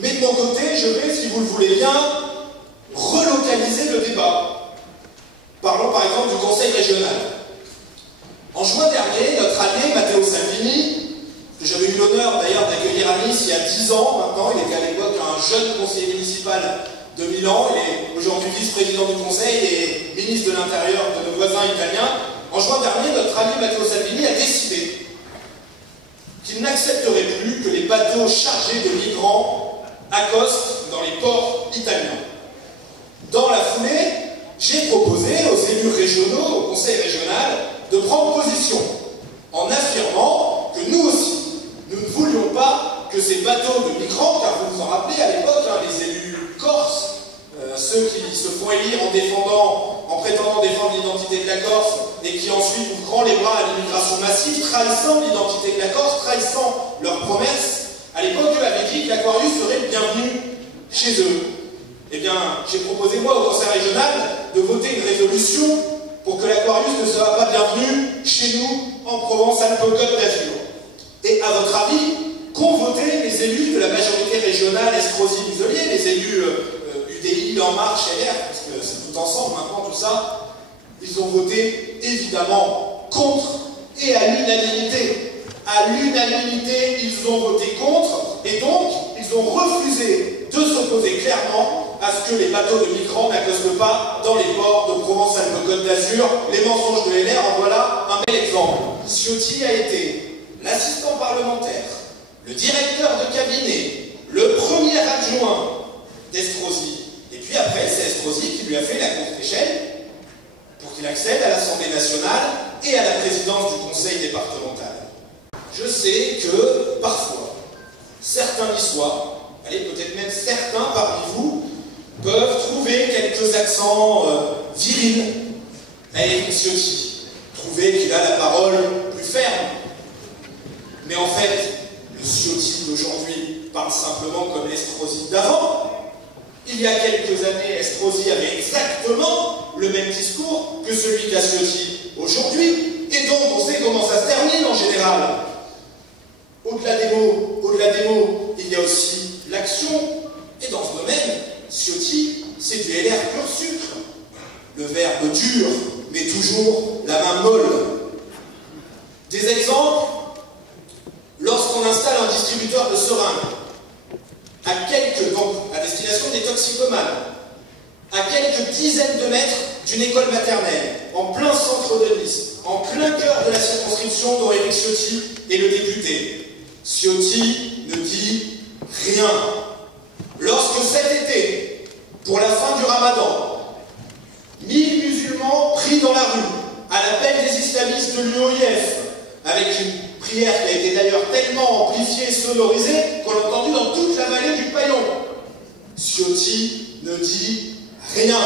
Mais de mon côté, je vais, si vous le voulez bien, relocaliser le débat. Parlons par exemple du Conseil régional. En juin dernier, notre allié Matteo Salvini, que j'avais eu l'honneur d'ailleurs d'accueillir à Nice il y a 10 ans maintenant, il était à l'époque un jeune conseiller municipal de Milan, il est aujourd'hui vice-président du Conseil et ministre de l'Intérieur de nos voisins italiens. En juin dernier, notre allié Matteo Salvini a décidé qu'il n'accepterait plus que les bateaux chargés de migrants accostent dans les ports italiens. Dans la foulée, j'ai proposé aux élus régionaux, au Conseil régional, de prendre position en affirmant que nous aussi, nous ne voulions pas que ces bateaux de migrants, car vous vous en rappelez à l'époque, les élus corses, ceux qui se font élire en prétendant défendre l'identité de la Corse et qui ensuite ouvrent grand les bras à l'immigration massive, trahissant l'identité de la Corse, trahissant leurs promesses, à l'époque, eux avaient dit que l'Aquarius serait le bienvenu chez eux. Eh bien, j'ai proposé, moi, au Conseil régional, de voter une résolution pour que l'Aquarius ne soit pas bienvenu chez nous, en Provence-Alpes-Côte d'Azur. Et à votre avis, qu'ont voté les élus de la majorité régionale Estrosi-Muselier, les élus UDI, En Marche, LR, parce que c'est tout ensemble maintenant, tout ça, ils ont voté évidemment contre et à l'unanimité. À l'unanimité, ils ont voté contre et donc ils ont refusé de s'opposer clairement à ce que les bateaux de migrants n'accostent pas dans les ports de Provence-Alpes-Côte d'Azur. Les mensonges de LR, en voilà un bel exemple. Ciotti a été l'assistant parlementaire, le directeur de cabinet, le premier adjoint d'Estrosi. Et puis après, c'est Estrosi qui lui a fait la courte échelle pour qu'il accède à l'Assemblée nationale et à la présidence du conseil départemental. Je sais que, parfois, certains niçois, allez, peut-être même certains parmi vous, peuvent trouver quelques accents virils à Éric Ciotti, trouver qu'il a la parole plus ferme. Mais en fait, le Ciotti d'aujourd'hui parle simplement comme l'Estrosi d'avant. Il y a quelques années, Estrosi avait exactement le même discours que celui qu'a Ciotti aujourd'hui. Et donc, on sait comment ça se termine en général. Au-delà des mots, il y a aussi l'action. Et dans ce domaine, Ciotti, c'est du LR pur sucre. Le verbe dur, mais toujours la main molle. Des exemples, lorsqu'on installe un distributeur de seringues, à destination des toxicomanes, à quelques dizaines de mètres d'une école maternelle, en plein centre de Nice, en plein cœur de la circonscription dont Éric Ciotti est le député. Ciotti ne dit rien. Lorsque cet été, pour la fin du Ramadan, 1000 musulmans pris dans la rue, à l'appel des islamistes de l'UOIF, avec une prière qui a été d'ailleurs tellement amplifiée et sonorisée qu'on l'a entendue dans toute la vallée du Paillon. Ciotti ne dit rien.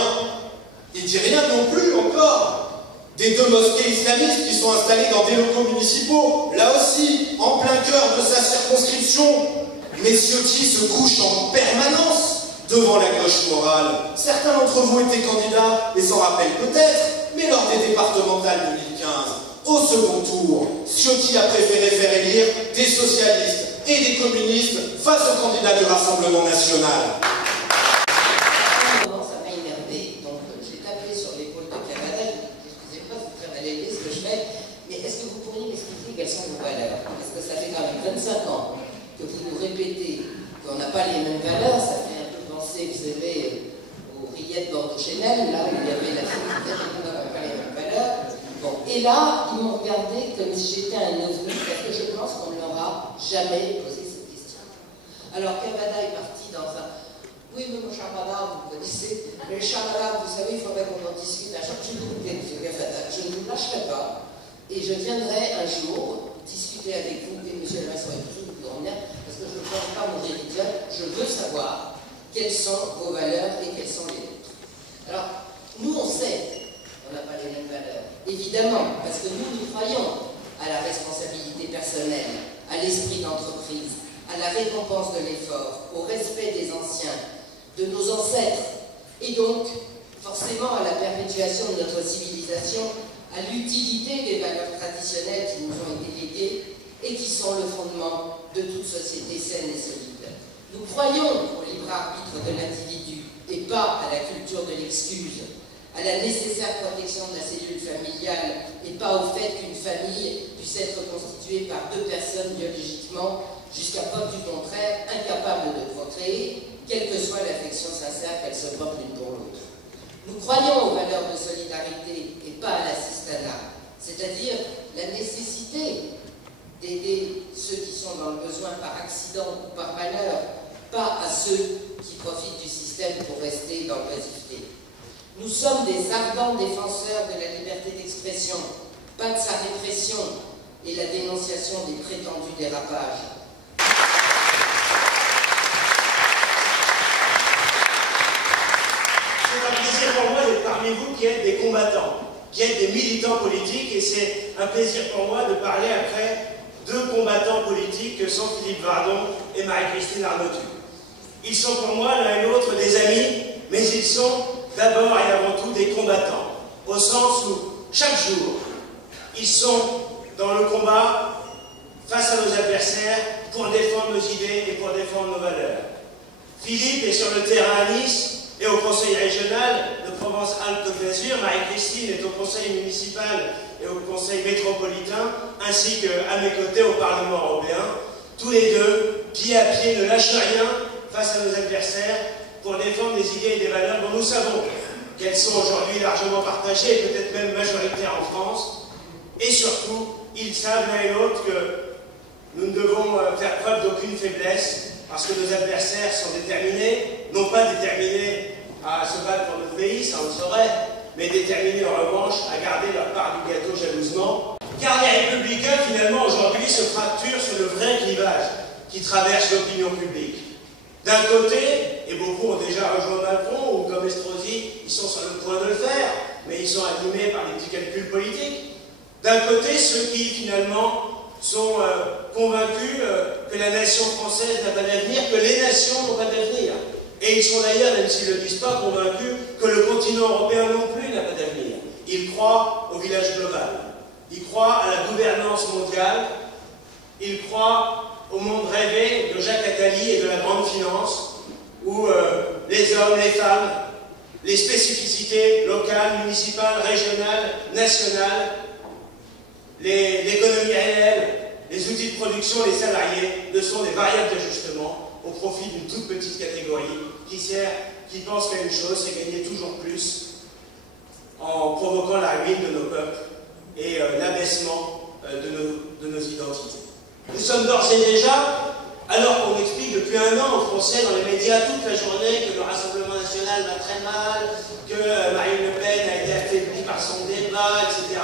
Il ne dit rien non plus encore des 2 mosquées islamistes qui sont installées dans des locaux municipaux, là aussi, en plein cœur de sa circonscription. Mais Ciotti se couche en permanence devant la gauche morale. Certains d'entre vous étaient candidats et s'en rappellent peut-être, mais lors des départementales 2015, au second tour, Ciotti a préféré faire élire des socialistes et des communistes face aux candidats du Rassemblement national. Ça m'a énervé, donc j'ai tapé sur l'épaule de Cavada. Excusez-moi, c'est très mal élevé ce que je fais, mais est-ce que vous pourriez m'expliquer quelles sont vos valeurs? Parce que ça fait quand même 25 ans que vous nous répétez qu'on n'a pas les mêmes valeurs. Ça fait un peu penser, vous savez, aux rillettes Bordeaux-Chenel, là où il y avait la fille qui disait qu'on n'avait pas les mêmes valeurs. Bon, et là, ils m'ont regardé comme si j'étais un ovni, parce que je pense qu'on ne leur a jamais posé cette question. Alors, Cavada est parti dans un... Oui, mais mon Chavada, vous connaissez, le Chavada, vous savez, il faudrait qu'on en discute. À chaque fois, je ne vous lâcherai pas, et je viendrai un jour discuter avec vous, et monsieur le maître est toujours vous dormir, parce que je ne pense pas mourir idiot, je veux savoir quelles sont vos valeurs et quelles sont les nôtres. Alors, nous, on sait qu'on n'a pas les mêmes valeurs. Évidemment, parce que nous croyons à la responsabilité personnelle, à l'esprit d'entreprise, à la récompense de l'effort, au respect des anciens, de nos ancêtres, et donc, forcément, à la perpétuation de notre civilisation, à l'utilité des valeurs traditionnelles qui nous ont été léguées et qui sont le fondement de toute société saine et solide. Nous croyons croyons au libre arbitre de l'individu et pas à la culture de l'excuse, à la nécessaire protection de la cellule familiale et pas au fait qu'une famille puisse être constituée par deux personnes biologiquement, jusqu'à preuve du contraire, incapables de procréer, quelle que soit l'affection sincère qu'elles se portent l'une pour l'autre. Nous croyons aux valeurs de solidarité et pas à l'assistanat, c'est-à-dire la nécessité d'aider ceux qui sont dans le besoin par accident ou par malheur, pas à ceux qui profitent du système pour rester dans l'oisiveté. Nous sommes des ardents défenseurs de la liberté d'expression, pas de sa répression et la dénonciation des prétendus dérapages. C'est un plaisir pour moi d'être parmi vous qui êtes des combattants, qui êtes des militants politiques, et c'est un plaisir pour moi de parler après deux combattants politiques que sont Philippe Vardon et Marie-Christine Arnautu. Ils sont pour moi l'un et l'autre des amis, mais ils sont d'abord et avant tout des combattants, au sens où chaque jour, ils sont dans le combat face à nos adversaires pour défendre nos idées et pour défendre nos valeurs. Philippe est sur le terrain à Nice et au conseil régional de Provence-Alpes-Côte d'Azur. Marie-Christine est au conseil municipal et au conseil métropolitain, ainsi qu'à mes côtés au Parlement européen. Tous les deux, pied à pied, ne lâchent rien face à nos adversaires pour défendre des idées et des valeurs dont nous savons qu'elles sont aujourd'hui largement partagées et peut-être même majoritaires en France. Et surtout, ils savent l'un et l'autre que nous ne devons faire preuve d'aucune faiblesse parce que nos adversaires sont déterminés, non pas déterminés à se battre pour notre pays, ça on le saurait, mais déterminés en revanche à garder leur part du gâteau jalousement. Car les républicains, finalement, aujourd'hui, se fracturent sur le vrai clivage qui traverse l'opinion publique. D'un côté, et beaucoup ont déjà rejoint Macron, ou comme Estrosi, ils sont sur le point de le faire, mais ils sont animés par des petits calculs politiques. D'un côté, ceux qui, finalement, sont convaincus que la nation française n'a pas d'avenir, que les nations n'ont pas d'avenir. Et ils sont d'ailleurs, même s'ils ne le disent pas, convaincus que le continent européen non plus n'a pas d'avenir. Ils croient au village global. Ils croient à la gouvernance mondiale. Ils croient au monde rêvé de Jacques Attali et de la grande finance, où les hommes, les femmes, les spécificités locales, municipales, régionales, nationales, l'économie réelle, les outils de production, les salariés, ne sont des variables d'ajustement au profit d'une toute petite catégorie qui pense qu'à une chose, c'est gagner toujours plus en provoquant la ruine de nos peuples et l'abaissement de nos identités. Nous sommes d'ores et déjà, alors qu'on explique depuis un an aux Français dans les médias toute la journée que le Rassemblement national va très mal, que Marine Le Pen a été affaiblie par son débat, etc.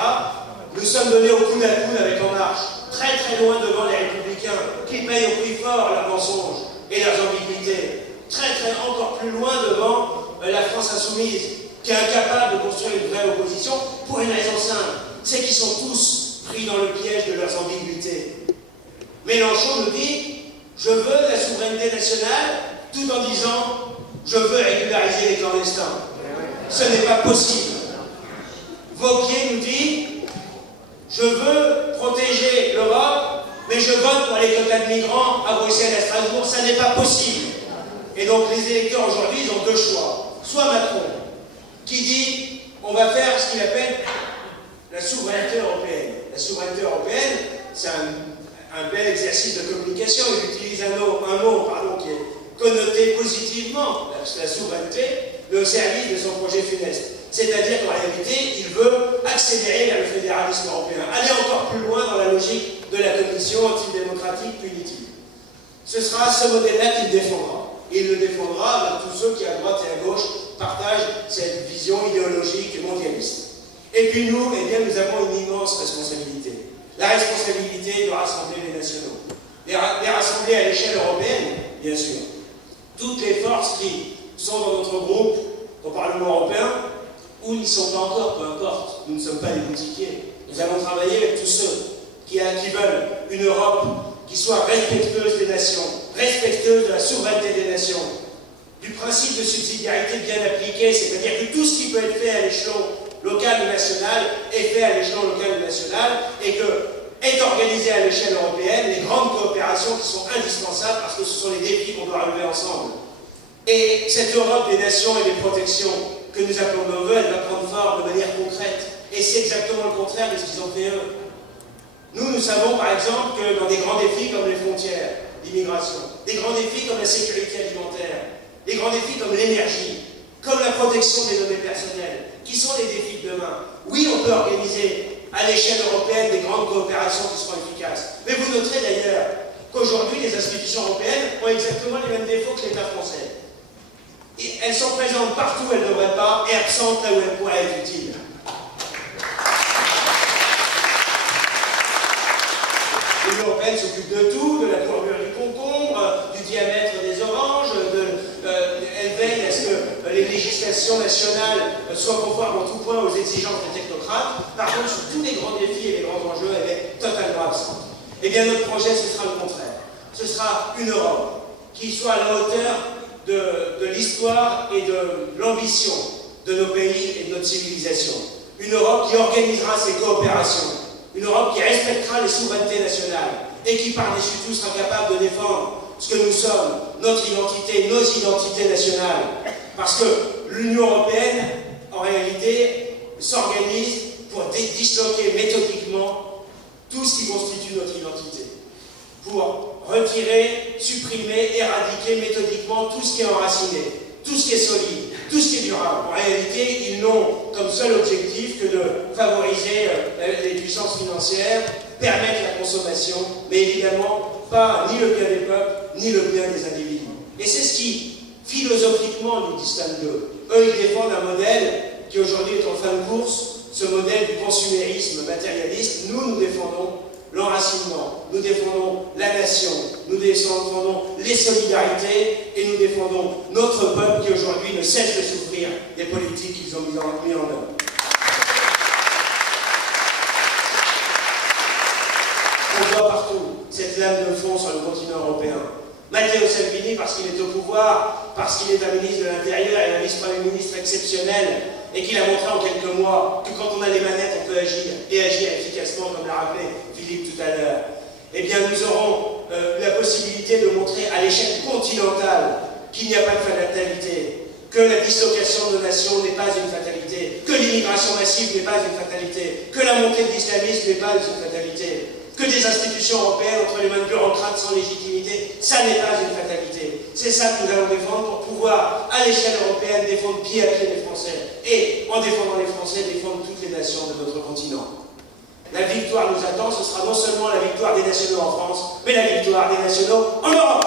Nous sommes donnés au coude à coude avec En Marche, très très loin devant les Républicains, qui payent au prix fort leurs mensonges et leurs ambiguïtés, très très encore plus loin devant la France insoumise, qui est incapable de construire une vraie opposition pour une raison simple, c'est qu'ils sont tous pris dans le piège de leurs ambiguïtés. Mélenchon nous dit « Je veux la souveraineté nationale » tout en disant « Je veux régulariser les clandestins ». Ce n'est pas possible. Wauquiez nous dit « Je veux protéger l'Europe, mais je vote pour les quotas de migrants à Bruxelles et à Strasbourg. » Ça n'est pas possible. Et donc les électeurs aujourd'hui, ils ont deux choix. Soit Macron, qui dit « On va faire ce qu'il appelle la souveraineté européenne ». La souveraineté européenne, c'est un bel exercice de communication. Il utilise un mot qui est connoté positivement, la souveraineté, au service de son projet funeste. C'est-à-dire qu'en réalité, il veut accélérer vers le fédéralisme européen, aller encore plus loin dans la logique de la commission antidémocratique punitive. Ce sera ce modèle-là qu'il défendra. Et il le défendra avec tous ceux qui, à droite et à gauche, partagent cette vision idéologique et mondialiste. Et puis nous, eh bien, nous avons une immense responsabilité. La responsabilité de rassembler les nationaux. Les rassembler à l'échelle européenne, bien sûr. Toutes les forces qui sont dans notre groupe au Parlement européen, ou n'y sont pas encore, peu importe, nous ne sommes pas des boutiquiers. Nous allons travailler avec tous ceux qui veulent une Europe qui soit respectueuse des nations, respectueuse de la souveraineté des nations, du principe de subsidiarité bien appliqué, c'est-à-dire que tout ce qui peut être fait à l'échelon local ou national est fait à l'échelon local ou national, et que est organisée à l'échelle européenne, les grandes coopérations qui sont indispensables parce que ce sont les défis qu'on doit relever ensemble. Et cette Europe des nations et des protections que nous appelons de nos voeux, elle va prendre forme de manière concrète. Et c'est exactement le contraire de ce qu'ils ont fait eux. Nous savons par exemple que dans des grands défis comme les frontières, l'immigration, des grands défis comme la sécurité alimentaire, des grands défis comme l'énergie, comme la protection des données personnelles, qui sont les défis de demain. Oui, on peut organiser à l'échelle européenne des grandes coopérations qui seront efficaces. Mais vous noterez d'ailleurs qu'aujourd'hui, les institutions européennes ont exactement les mêmes défauts que l'État français. Et elles sont présentes partout où elles ne devraient pas et absentes là où elles pourraient être utiles. L'Union européenne s'occupe de tout, de la courbure du concombre, du diamètre des oranges, elle veille à ce que les législations nationales soient conformes en tout point aux exigences des technocrates. Par contre, sur tous les grands défis et les grands enjeux, elle est totalement absente. Eh bien, notre projet, ce sera le contraire. Ce sera une Europe qui soit à la hauteur de l'histoire et de l'ambition de nos pays et de notre civilisation. Une Europe qui organisera ses coopérations. Une Europe qui respectera les souverainetés nationales et qui, par-dessus tout, sera capable de défendre ce que nous sommes, notre identité, nos identités nationales. Parce que l'Union européenne, en réalité, s'organise pour disloquer méthodiquement tout ce qui constitue notre identité. Pour retirer, supprimer, éradiquer méthodiquement tout ce qui est enraciné, tout ce qui est solide, tout ce qui est durable. En réalité, ils n'ont comme seul objectif que de favoriser les puissances financières, permettre la consommation, mais évidemment pas ni le bien des peuples, ni le bien des individus. Et c'est ce qui, philosophiquement, nous distingue d'eux. Eux, ils défendent un modèle qui aujourd'hui est en fin de course, ce modèle du consumérisme matérialiste. Nous défendons l'enracinement, nous défendons la nation, nous défendons les solidarités et nous défendons notre peuple qui aujourd'hui ne cesse de souffrir des politiques qu'ils ont mis en œuvre. On voit partout cette lame de fond sur le continent européen. Matteo Salvini, parce qu'il est au pouvoir, parce qu'il est un ministre de l'Intérieur et un vice-premier ministre exceptionnel, et qu'il a montré en quelques mois que quand on a les manettes, on peut agir, et agir efficacement, comme l'a rappelé Philippe tout à l'heure. Eh bien, nous aurons la possibilité de montrer à l'échelle continentale qu'il n'y a pas de fatalité, que la dislocation de nations n'est pas une fatalité, que l'immigration massive n'est pas une fatalité, que la montée de l'islamisme n'est pas une fatalité, que des institutions européennes entre les mains de bureaucrates sans légitimité, ça n'est pas une fatalité. C'est ça que nous allons défendre pour pouvoir, à l'échelle européenne, défendre pied à pied les Français. Et, en défendant les Français, défendre toutes les nations de notre continent. La victoire nous attend, ce sera non seulement la victoire des nationaux en France, mais la victoire des nationaux en Europe.